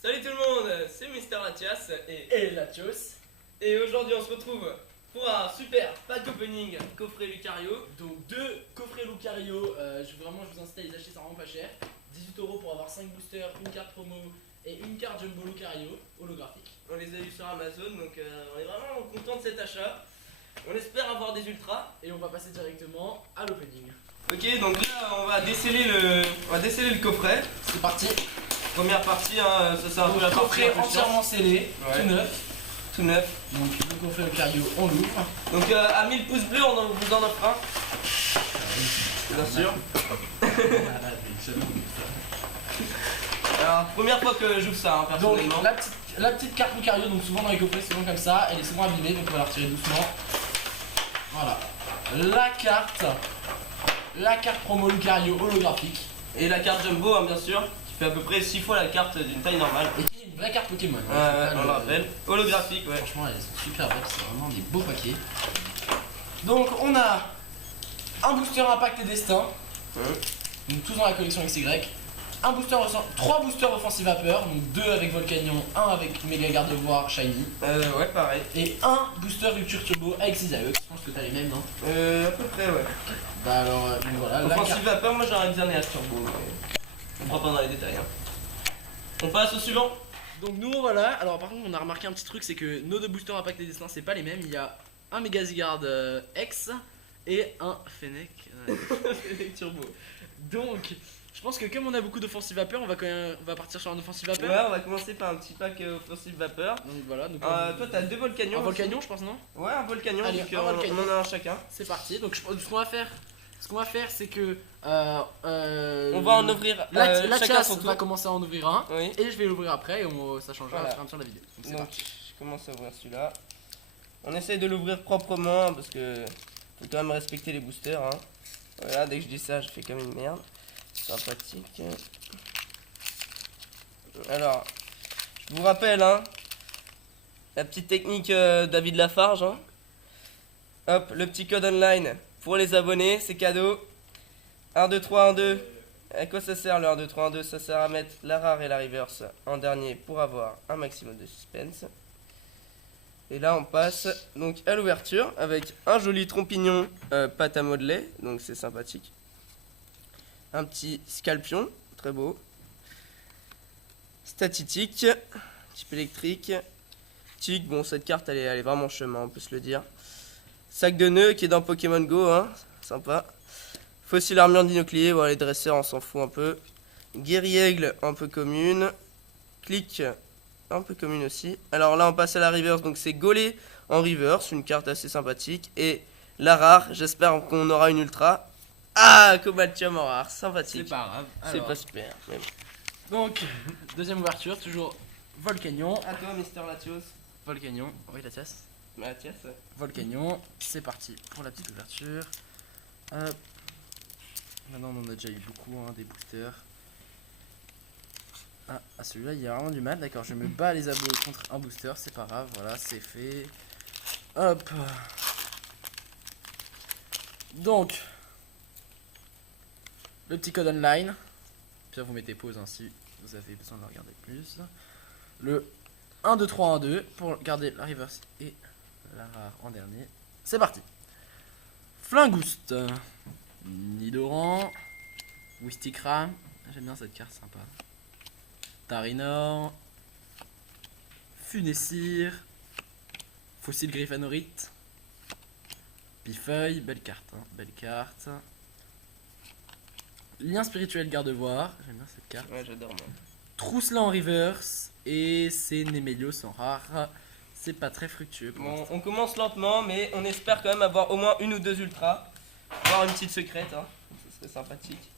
Salut tout le monde, c'est Mister Latias Et Latios. et aujourd'hui on se retrouve pour un super pack opening coffret Lucario. Donc deux coffrets Lucario, je vous incite à les acheter, ça rend pas cher. 18 € pour avoir 5 boosters, une carte promo et une carte Jumbo Lucario holographique. On les a eu sur Amazon donc on est vraiment content de cet achat. On espère avoir des ultras. Et on va passer directement à l'opening. Ok, donc là on va déceler le coffret. C'est parti. Première partie, hein, ça c'est un peu la partie Coffret un peu entièrement scellé, Ouais. tout neuf. tout neuf. Donc le coffret Lucario, on l'ouvre. Donc à 1000 pouces bleus on vous en offre un. Bien sûr. Alors première fois que j'ouvre ça, hein, Donc personnellement. la petite carte Lucario, donc souvent dans les coffrets, souvent comme ça, elle est souvent abîmée, donc on va la retirer doucement. Voilà. La carte promo Lucario holographique. Et la carte Jumbo, hein, bien sûr, qui fait à peu près 6 fois la carte d'une taille normale. Et qui est une vraie carte Pokémon. On le rappelle. Holographique, ouais. Franchement, elles sont super belles, c'est vraiment des beaux paquets. Donc, on a un booster Impact et Destin, donc tous dans la collection XY. Un booster, 3 boosters Offensive Vapeur, donc 2 avec Volcanion, 1 avec Méga Gardevoir Shiny. Ouais, pareil. Et un booster Rupture Turbo avec Cisaeux. Je pense que t'as les mêmes, non? À peu près, ouais. Bah alors, donc voilà. La Offensive carte. Vapeur, moi j'aurais Xerneas Turbo, mais on ne pas dans les détails. Hein. On passe au suivant. Donc nous voilà, alors par contre on a remarqué un petit truc, c'est que nos deux boosters Impact et Destin c'est pas les mêmes. Il y a un Mega Zygarde X et un Fennec Turbo. Donc je pense que comme on a beaucoup d'offensive vapeur, on va partir sur un offensive Ouais, vapeur. on va commencer par un petit pack Offensive Vapeur. Donc voilà, donc Toi t'as 2 Volcanions. un Volcanion je pense, non? Ouais, un Volcanion, Allez, donc un Volcanion. on en a un chacun. C'est parti, donc ce qu'on va faire c'est que On va en ouvrir la chacun chasse son tour. va commencer à en ouvrir un Oui. et je vais l'ouvrir après et ça changera Voilà. au fur et à mesure de la vidéo. Donc c'est Donc parti. je commence à ouvrir celui-là. On essaye de l'ouvrir proprement hein, parce que faut quand même respecter les boosters. Hein. Voilà, dès que je dis ça, je fais comme une merde. Sympathique. Alors, je vous rappelle hein, la petite technique David Lafarge. Hein. Hop, le petit code online pour les abonnés, c'est cadeau. 1, 2, 3, 1, 2. À quoi ça sert le 1, 2, 3, 1, 2? Ça sert à mettre la rare et la reverse en dernier pour avoir un maximum de suspense. Et là on passe donc à l'ouverture avec un joli trompignon pâte à modeler, donc c'est sympathique. Un petit scalpion, très beau. Statitique, type électrique. Tic, bon cette carte elle est vraiment chemin, on peut se le dire. Sac de nœuds qui est dans Pokémon Go, hein, sympa. Fossile armure d'inoclier, voilà les dresseurs on s'en fout un peu. Guerriègle un peu commune. Clic un peu commune aussi. Alors là on passe à la reverse, donc c'est Golé en reverse, une carte assez sympathique. Et la rare, j'espère qu'on aura une ultra. Ah, Cobaltium en rare, sympathique. C'est pas grave. C'est Alors, pas super. Mais... donc deuxième ouverture, toujours Volcanion. À toi, Mister Latios. Volcanion, oui la tasse. Mathias. Volcanion, c'est parti pour la petite ouverture. Hop. Maintenant on en a déjà eu beaucoup hein, des boosters. Ah, celui-là il y a vraiment du mal, d'accord, je me bats les abos contre un booster, c'est pas grave, voilà, c'est fait. Hop. Donc, le petit code online. Puis là vous mettez pause hein, si vous avez besoin de le regarder plus. Le 1, 2, 3, 1, 2 pour garder la reverse et la rare en dernier. C'est parti. Flingouste, Nidoran, Wistikram, j'aime bien cette carte, sympa. Tarinor, Funessir, Fossile Griffanorite, Pifeuille, belle carte, hein, belle carte. Lien spirituel Gardevoir, j'aime bien cette carte. Ouais, j'adore moi. Trousselet en reverse et c'est Nemelios en rare. C'est pas très fructueux. Bon, on commence lentement, mais on espère quand même avoir au moins une ou deux ultras. Voir une petite secrète, hein. Ce serait sympathique.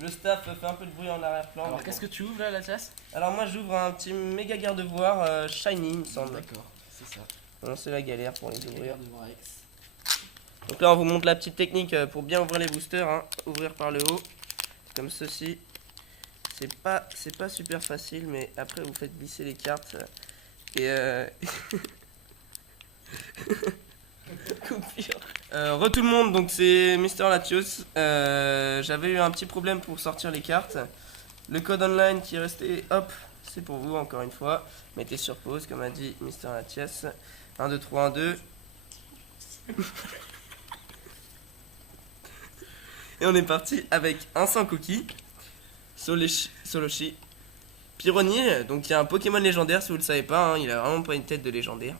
Le staff fait un peu de bruit en arrière-plan. Alors qu'est-ce que tu ouvres là, la chasse? Alors moi j'ouvre un petit méga garde-voir shiny, il me semble. D'accord, c'est ça. Non, c'est la galère pour les ouvrir. Gardevoir X. Donc là on vous montre la petite technique pour bien ouvrir les boosters. Hein. Ouvrir par le haut, comme ceci. C'est pas super facile, mais après vous faites glisser les cartes. Et coupure. Tout le monde, donc c'est Mister Latios. J'avais eu un petit problème pour sortir les cartes. Le code online qui est resté, hop, c'est pour vous encore une fois. Mettez sur pause, comme a dit Mister Mathias. 1, 2, 3, 1, 2. Et on est parti avec un sans cookie. Soloshi. Pyronil, donc il y a un Pokémon légendaire si vous le savez pas, hein, il a vraiment pas une tête de légendaire.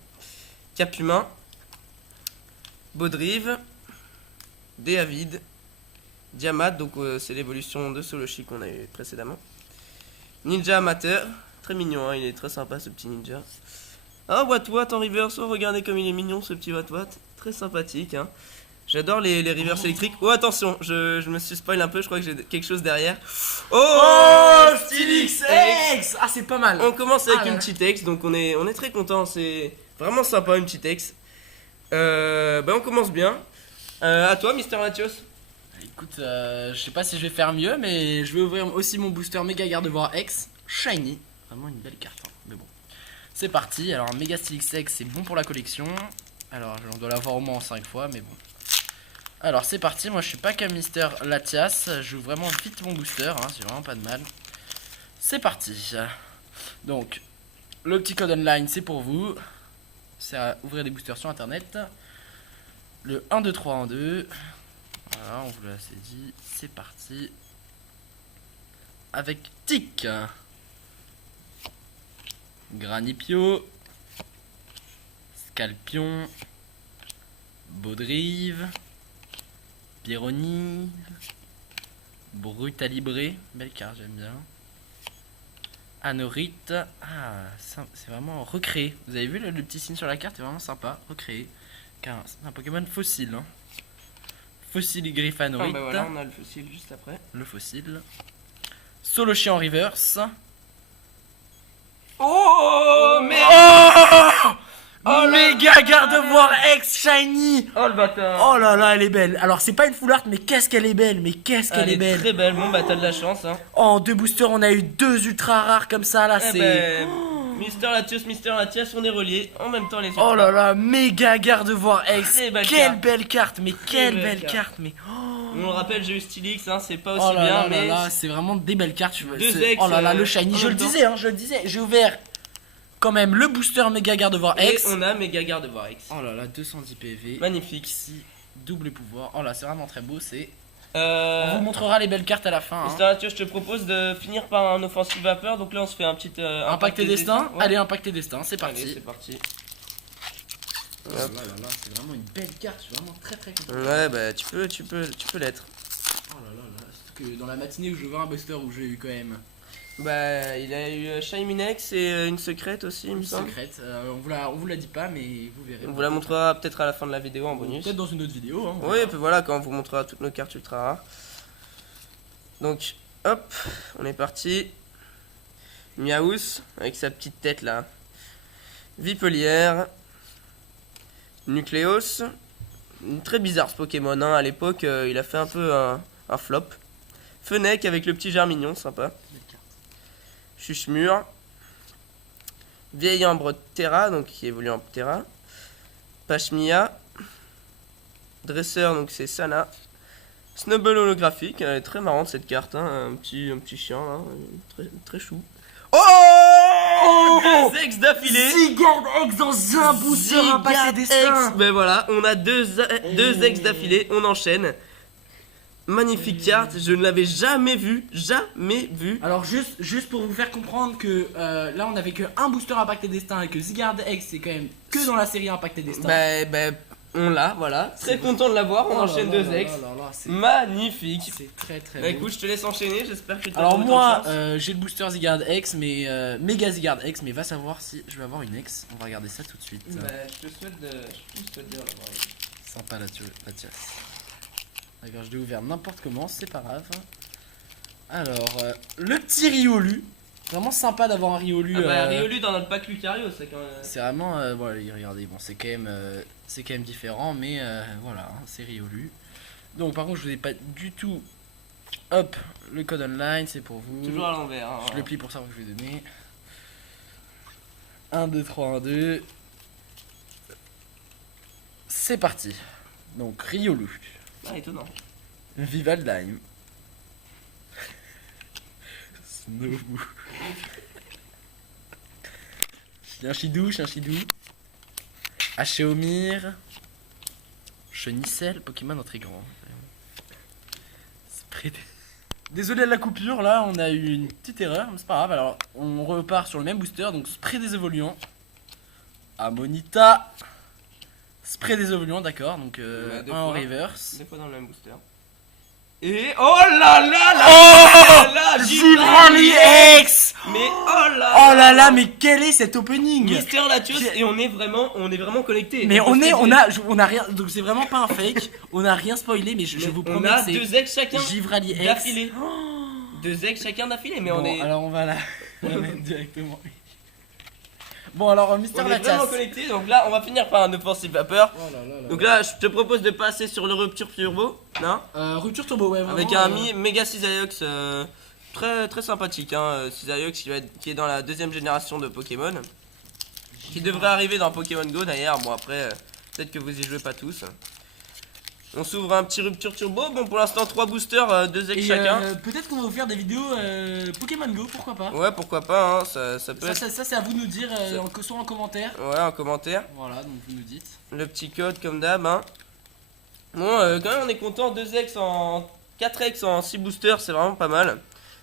Capumin. Baudrive. Déavid. Diamat, donc c'est l'évolution de Soloshi qu'on a eu précédemment. Ninja amateur, très mignon, hein, il est très sympa ce petit ninja. Ah, Watwat en reverse, oh regardez comme il est mignon ce petit Watwat, très sympathique. Hein. J'adore les reverse électriques. Oh attention, je me suis spoil un peu, je crois que j'ai quelque chose derrière. Oh, Stylix X. Ah, c'est pas mal. On commence avec Ah, une ouais. petite ex, donc on est très content, c'est vraiment sympa une petite ex. On commence bien. À toi, Mister Mathios. Écoute, je sais pas si je vais faire mieux, mais je vais ouvrir aussi mon booster Méga Gardevoir X Shiny. Vraiment une belle carte, hein. Mais bon. C'est parti. Alors, Méga Stylix X, c'est bon pour la collection. Alors, on doit l'avoir au moins en 5 fois, mais bon. Alors, c'est parti. Moi, je suis pas comme Mister Latias. Je joue vraiment vite mon booster, hein. J'ai vraiment pas de mal. C'est parti. Donc, le petit code online, c'est pour vous. C'est à ouvrir des boosters sur internet. Le 1, 2, 3 en 2. Voilà, on vous l'a assez dit. C'est parti. Avec Tic. Granipio. Scalpion. Baudrive. Pyronil. Brutalibré. Belle carte, j'aime bien. Anorite. Ah, c'est vraiment recréé. Vous avez vu le petit signe sur la carte, c'est vraiment sympa. Recréé. Car c'est un Pokémon fossile. Hein. Fossile Griffanorite. Ah bah voilà, on a le fossile juste après. Le fossile. Soloshi en reverse. Oh, mais Oh, Méga Gardevoir X Shiny. oh le bâtard. Oh là là, elle est belle. Alors, c'est pas une full art, mais qu'est-ce qu'elle est belle. Mais qu'est-ce qu'elle Elle est belle. très belle. Bon bah t'as de la chance. Hein. Oh, en 2 boosters, on a eu 2 ultra rares comme ça. Là, Eh c'est. ben, Mister Latias, on est reliés en même temps les Oh là là, Méga Gardevoir X. Très belle Quelle carte. belle carte. Mais quelle belle belle carte. carte. Mais. On le rappelle, j'ai eu Stylix, hein, c'est pas aussi Oh là bien, là mais là là, c'est vraiment des belles cartes. Deux C'est- ex, oh là là, le shiny, en je le même temps. disais, hein, je le disais. J'ai ouvert quand même le booster Méga Gardevoir et X. on a Méga Gardevoir X. Oh là là, 210 PV. Magnifique. Ici, double pouvoir. Oh là, c'est vraiment très beau. C'est. On Euh, vous montrera les belles cartes à la fin. Hein. Mister Latias, je te propose de finir par un offensive vapeur. Donc là, on se fait un petit Impacté destin. Ouais. Allez, impacté destin, c'est Allez, parti. c'est parti. Oh là là là là, c'est vraiment une belle carte. Je suis vraiment très très content. Ouais, bah tu peux l'être. Oh là là là, surtout que dans la matinée où je vois un booster où j'ai eu quand même Bah, il a eu Shyminex et une secrète aussi, il me une semble. secrète. On vous la dit pas, mais vous verrez. On vous la montrera peut-être à la fin de la vidéo en bonus. Peut-être dans une autre vidéo. Hein, on Oui, et verra. puis voilà, quand on vous montrera toutes nos cartes ultra rares. Donc, hop, on est parti. Miaous, avec sa petite tête là. Vipelière. Nucléos. Très bizarre ce Pokémon, hein. À l'époque, il a fait un peu un flop. Fennec avec le petit Germignon, sympa. Belle carte. Chuchemur. Vieille Ambre Terra, donc qui évolue en Terra. Pachmia. Dresseur, donc c'est Sana. Snubble holographique, elle est très marrante cette carte, hein. Un petit chien là, très, très chou. Oh, deux ex d'affilée. Zygarde X dans un booster impacté destin. Ben voilà, on a deux ex d'affilée, on enchaîne. Magnifique carte, je ne l'avais jamais vue, jamais vue. Alors juste pour vous faire comprendre que là on avait que un booster impacté destin et que Zygarde X c'est quand même que dans la série impacté destin. Ben, on l'a, voilà. Très content de l'avoir, on Oh là enchaîne là deux là ex. là là là, c'est Magnifique. très très Bah beau. écoute, je te laisse enchaîner, j'espère que tu Alors auras moi autant de chance. j'ai le booster Zygarde X mais méga Zygarde X, mais va savoir si je vais avoir une ex. On va regarder ça tout de suite. Bah, je te souhaite de l'avoir. Sympa Mathias. D'accord, je l'ai ouvert n'importe comment, c'est pas grave. Alors le petit Riolu. Vraiment sympa d'avoir un Riolu. Ah bah, Riolu dans notre pack Lucario, c'est quand même. C'est vraiment voilà, regardez, bon c'est quand même différent, mais voilà, hein, c'est Riolu. Donc par contre je vous ai pas du tout. Hop, le code online c'est pour vous. Toujours à l'envers. Hein. Je le plie pour savoir que je vais donner. 1, 2, 3, 1, 2. C'est parti. Donc Riolu, Ah, étonnant. Vivaldheim, Snowboo. Chien chidou. Hacheomir. Chenicel, Pokémon en très grand. Désolé de la coupure, là on a eu une petite erreur, mais c'est pas grave. Alors on repart sur le même booster, donc spray des évoluants. Amonita. Spray des évoluants, d'accord, donc un en reverse. Deux fois dans le même booster. Et oh là là là Oh là, Givrali X. Mais oh Oh là là, mais quel est cet opening? Mister Latios, et on est vraiment connecté. Mais on a rien, donc c'est vraiment pas un fake. On a rien spoilé, mais je vous on promets a que deux c'est ex chacun Givrali X. d'affilée. Deux ex chacun d'affilée, mais on Bon, est alors on va la mettre directement. Bon alors Mister vraiment Latias. connecté. Donc là, on va finir par un offensive vapeur. Oh là là là. Donc là, je te propose de passer sur le rupture turbo, non? Rupture turbo, ouais. Vraiment, Avec un méga Cisaiox très très sympathique, hein. Cisaiox qui est dans la deuxième génération de Pokémon, qui devrait arriver dans Pokémon Go d'ailleurs. Bon après, peut-être que vous y jouez pas tous. On s'ouvre un petit rupture turbo. Bon, pour l'instant 3 boosters, 2 ex Et chacun. peut-être qu'on va vous faire des vidéos Pokémon Go, pourquoi pas. Ouais, pourquoi pas, hein. Ça peut être. Ça c'est à vous de nous dire, soit en commentaire. Ouais, en commentaire. Voilà, donc vous nous dites. Le petit code comme d'hab, hein. Bon, quand même on est content. 2 ex en 4 ex en 6 boosters, c'est vraiment pas mal.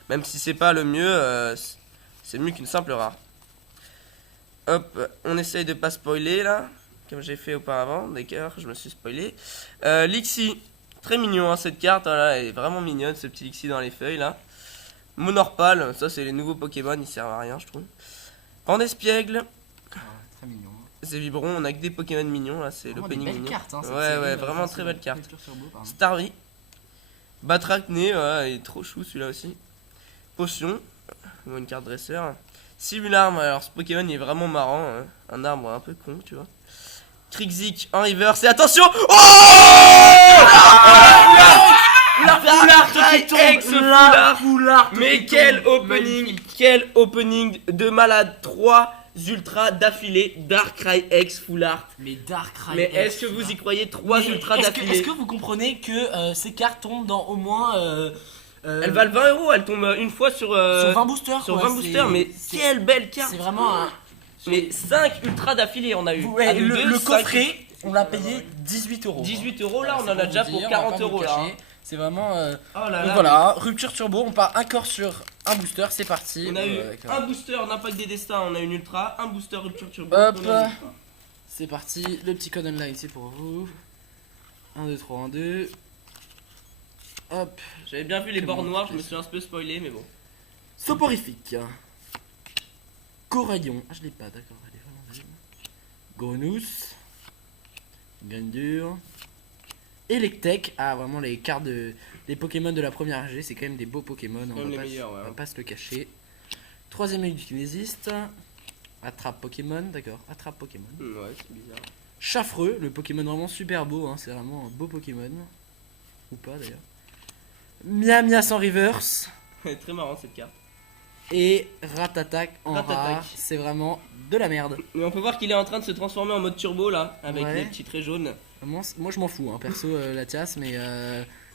Même si c'est pas le mieux, c'est mieux qu'une simple rare. Hop, on essaye de pas spoiler là, comme j'ai fait auparavant. D'accord, je me suis spoilé. Lixie, très mignon, hein, cette carte, voilà, elle est vraiment mignonne, ce petit Lixie dans les feuilles là. Monorpal, ça c'est les nouveaux Pokémon, ils servent à rien je trouve. Pandespiègle, Très mignon. Zévibron, on a que des Pokémon mignons là, c'est l'opening belle mignon. carte, hein, cette Ouais, série, ouais, vraiment enfin, très c'est belle carte. Rupture turbo, pardon. Starry, Batracné, ouais, il est trop chou celui-là aussi. Potion, une carte dresseur. Simularme, alors ce Pokémon il est vraiment marrant, hein. Un arbre un peu con, tu vois. Krixik en reverse, et attention! Oh! La foulard qui tombe! La foulard! Mais quel opening! Quel opening de malade! 3 ultras d'affilée, Darkrai X Full Art. Mais Darkrai. Mais est-ce que vous y croyez 3 ultras d'affilée? Est-ce que vous comprenez que ces cartes tombent dans au moins. Elle valent 20 €, elle tombe une fois sur 20 boosters. sur quoi, 20 boosters, mais quelle belle carte! C'est vraiment un. Mais 5 ultras d'affilée on a eu. Ouais, À nous deux, le 5. coffret, on l'a payé 18 €. 18 €, là on C'est en a déjà vous pour dire, 40 on va pas vous € là. cacher. C'est vraiment. Oh là Donc là, voilà, rupture turbo, on part encore sur un booster, c'est parti. on a eu avec, un booster d'impact des destins, on a une ultra, un booster rupture turbo. Hop. on a une ultra. C'est parti, le petit code online c'est pour vous. 1, 2, 3, 1, 2. Hop. J'avais bien vu les C'est bords bon, noirs, je c'est me suis un peu spoilé, mais bon. Soporifique. Coraillon. Ah, je l'ai pas, d'accord. Elle est vraiment belle. Grenousse. Grandur. Electek. Ah, vraiment les cartes des Pokémon de la première AG. C'est quand même des beaux Pokémon. On les va, pas, meilleurs, ouais. on va pas se le cacher. Troisième œil du kinésiste. Attrape Pokémon, d'accord. Attrape Pokémon. Ouais, c'est bizarre. Chaffreux, le Pokémon vraiment super beau. Hein. C'est vraiment un beau Pokémon. Ou pas d'ailleurs. Miamia sans reverse. Très marrant cette carte. Et Ratatak en Ratatak. rare, c'est vraiment de la merde. Mais on peut voir qu'il est en train de se transformer en mode turbo là, avec Ouais. les petits traits jaunes. Moi je m'en fous, hein, perso Latias, mais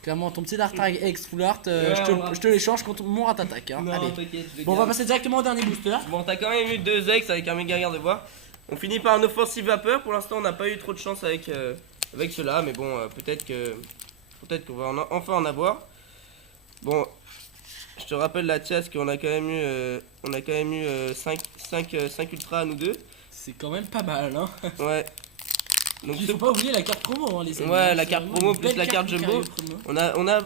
clairement ton petit Darkrai X Full Art, Ouais, je te l'échange contre mon Ratatak. Hein. Non, Allez. t'inquiète, je le Bon, on va garde. passer directement au dernier booster. Bon, t'as quand même eu 2 ex avec un méga garde de voix. On finit par un offensive vapeur. Pour l'instant, on n'a pas eu trop de chance avec, avec cela, mais bon, peut-être qu'on va enfin en avoir. Bon, je te rappelle la Tias qu'on a quand même eu, 5 ultras à nous deux. C'est quand même pas mal, hein. Ouais. Donc Il ce- faut pas oublier la carte promo, hein, les amis. Ouais, la C'est carte vraiment promo une plus belle la carte qui jumbo. arrive promo.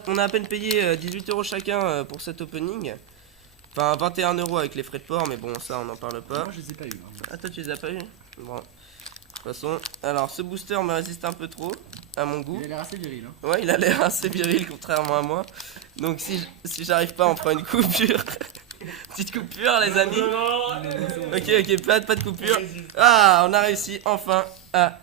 on a à peine payé 18 € chacun pour cet opening. Enfin, 21 € avec les frais de port, mais bon, ça on n'en parle pas. Moi je les ai pas eu. Hein. Ah, toi tu les as pas eu? Bon. De toute façon, alors ce booster me résiste un peu trop à mon goût. Il a l'air assez viril. Hein. Ouais, il a l'air assez viril contrairement à moi. Donc si j'arrive pas, on fera une coupure. Petite coupure les amis. Ok, pas de coupure. Ah, on a réussi enfin à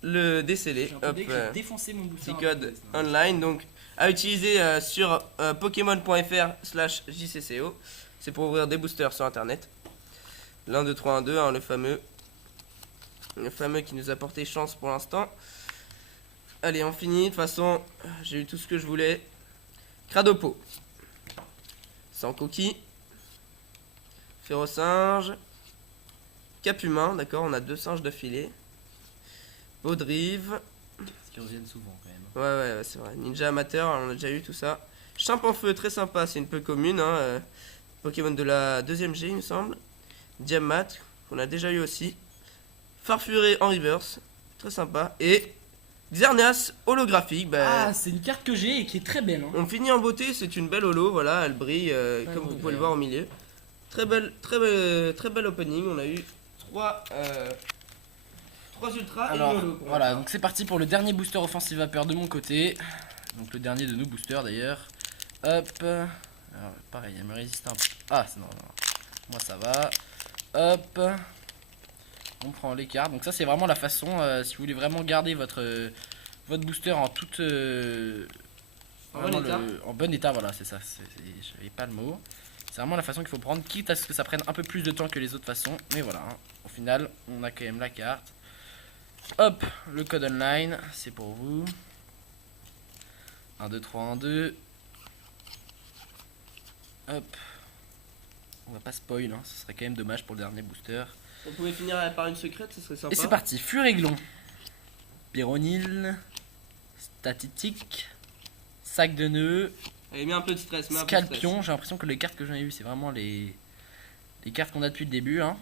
le déceler. J'ai Hop, entendu que j'ai défoncé mon booster. petit code online. Donc à utiliser sur Pokémon.fr/JCCO. C'est pour ouvrir des boosters sur internet. L'1, 2, 3, 1, 2, hein, le fameux. Le fameux qui nous a porté chance pour l'instant. Allez, on finit. De toute façon, j'ai eu tout ce que je voulais. Cradopo. Sans coquille. Férocinge. Cap humain, d'accord, on a 2 singes d'affilée. Baudrive. Parce qu'ils reviennent souvent quand même. Ouais, c'est vrai. Ninja amateur, on a déjà eu tout ça. Chimp en feu, très sympa, c'est une peu commune. Hein, Pokémon de la 2ème G, il me semble. Diamat, qu'on a déjà eu aussi. Farfuré en reverse, très sympa. Et Xerneas holographique. Ah, c'est une carte que j'ai et qui est très belle. Hein. On finit en beauté, c'est une belle holo, voilà, elle brille comme vous pouvez le voir au milieu. Très belle opening. On a eu 3 ultras. Alors, et une holo. voilà, donc c'est parti pour le dernier booster offensive vapeur de mon côté. Donc le dernier de nos boosters d'ailleurs. Hop. Alors, pareil, elle me résiste un peu. Ah, non. Moi ça va. Hop. On prend les cartes. Donc ça c'est vraiment la façon, si vous voulez vraiment garder votre booster en toute... en bon état, voilà, c'est ça. J'avais pas le mot. C'est vraiment la façon qu'il faut prendre, quitte à ce que ça prenne un peu plus de temps que les autres façons. Mais voilà, hein. Au final, on a quand même la carte. Hop, le code online, c'est pour vous. 1, 2, 3, 1, 2. Hop. On va pas spoil, hein. Ce serait quand même dommage pour le dernier booster. On pouvait finir par une secrète, ça serait sympa. Et c'est parti, Furéglon, Pyronil, Statique, Sac de nœuds, Allez, mets un peu de stress, Scalpion. J'ai l'impression que les cartes que j'en ai eues, c'est vraiment les cartes qu'on a depuis le début. Hein.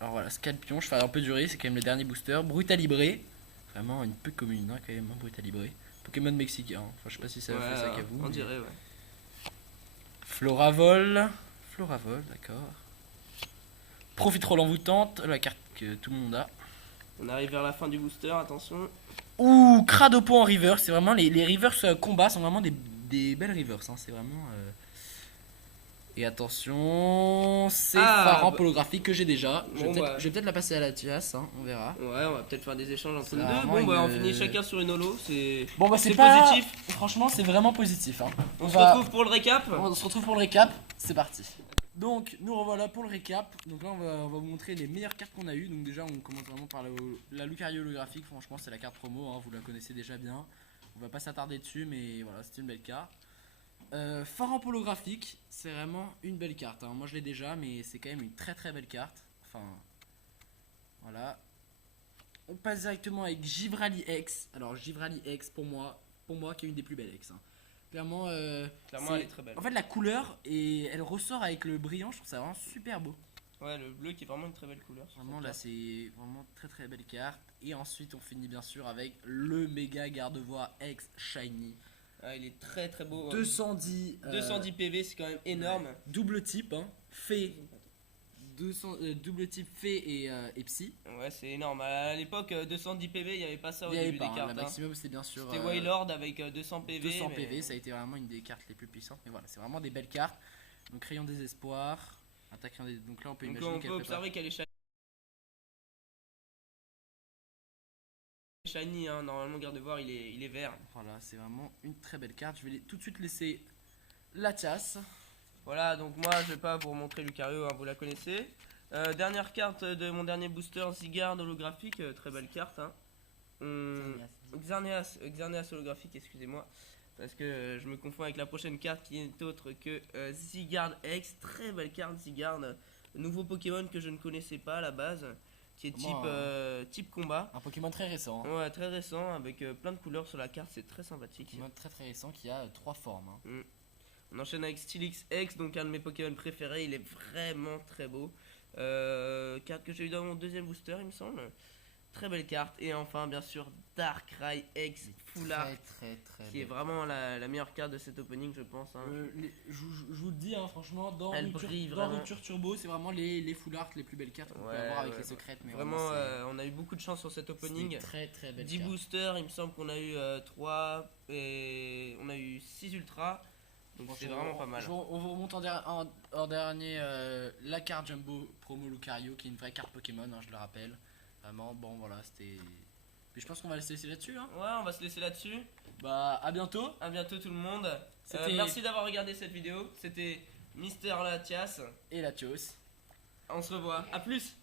Alors voilà, Scalpion, je fais un peu durer, c'est quand même le dernier booster. Brutalibré, vraiment une peu commune, hein, quand même, hein, Brutalibré. Pokémon mexicain, enfin, je sais pas si ça fait ça qu'à vous. On mais... dirait, ouais. Floravol, d'accord. Profiterole envoûtante, la carte que tout le monde a. On arrive vers la fin du booster, attention. Ouh, Cradopo en reverse, c'est vraiment les reverse combats sont vraiment des belles reverse, hein, c'est vraiment... Et attention, c'est Phare holographique que j'ai déjà. Je vais peut-être la passer à la Tias, hein, on verra. Ouais, on va peut-être faire des échanges entre nous deux. Bon, bah on finit chacun sur une holo, c'est positif. Franchement, c'est vraiment positif. Hein. On se retrouve pour le récap. On se retrouve pour le récap, c'est parti. Donc, nous revoilà pour le récap. Donc là, on va vous montrer les meilleures cartes qu'on a eues. Donc déjà, on commence vraiment par la Lucario holographique. Franchement, c'est la carte promo, hein, vous la connaissez déjà bien. On va pas s'attarder dessus, mais voilà, c'est une belle carte. Phare holographique, c'est vraiment une belle carte. Hein. Moi, je l'ai déjà, mais c'est quand même une très belle carte. Enfin, voilà. On passe directement avec Givrali X. Alors, Givrali X, pour moi, qui est une des plus belles X. Hein. Clairement, elle est très belle. En fait, la couleur, et elle ressort avec le brillant, je trouve ça vraiment super beau. Ouais, le bleu qui est vraiment une très belle couleur. Vraiment, là, c'est vraiment très belle carte. Et ensuite, on finit bien sûr avec le méga garde-voix X Shiny. Ah, il est très beau. 210 PV, c'est quand même énorme. Ouais. Double type, hein. Fée. Double type Fée et Psy. Ouais, c'est énorme. À l'époque, 210 PV, il n'y avait pas ça au début des cartes. La maximum, c'était bien sûr. C'était Wailord avec 200 PV. 200 PV, ça a été vraiment une des cartes les plus puissantes. Mais voilà, c'est vraiment des belles cartes. Donc, Rayon Désespoir. Donc là, on peut imaginer qu'elle observer qu'elle est shiny, hein. Normalement, garde-voir, il est vert. Voilà, c'est vraiment une très belle carte. Je vais tout de suite laisser la Tias. Voilà, donc moi je vais pas vous remontrer Lucario, hein, vous la connaissez. Dernière carte de mon dernier booster, Zygarde holographique, très belle carte. Hein. Xerneas holographique, excusez-moi. Parce que je me confonds avec la prochaine carte qui est autre que Zygarde X. Très belle carte Zygarde. Nouveau Pokémon que je ne connaissais pas à la base. Qui est type combat. Un Pokémon très récent. Hein. Ouais, très récent, avec plein de couleurs sur la carte, c'est très sympathique. Un Pokémon très récent qui a 3 formes. Hein. On enchaîne avec Steelix X, donc un de mes Pokémon préférés, il est vraiment très beau. Carte que j'ai eu dans mon deuxième booster, il me semble. Très belle carte. Et enfin, bien sûr, Darkrai X Full Art, qui est vraiment la meilleure carte de cet opening, je pense. Hein. Je vous le dis, hein, franchement, dans Rupture Turbo, c'est vraiment les Full Art les plus belles cartes qu'on peut avoir avec les secrètes. Mais vraiment, on a eu beaucoup de chance sur cet opening. Très belle 10 boosters, il me semble qu'on a eu 3 et on a eu 6 ultras. Donc c'est vraiment pas mal. On vous remonte en dernier la carte Jumbo Promo Lucario, qui est une vraie carte Pokémon, hein, je le rappelle. Vraiment, bon voilà, c'était... Mais je pense qu'on va se laisser là-dessus. Hein. Ouais, on va se laisser là-dessus. Bah, à bientôt. À bientôt tout le monde. Merci d'avoir regardé cette vidéo. C'était Mister Latias. Et Latios. On se revoit. À plus.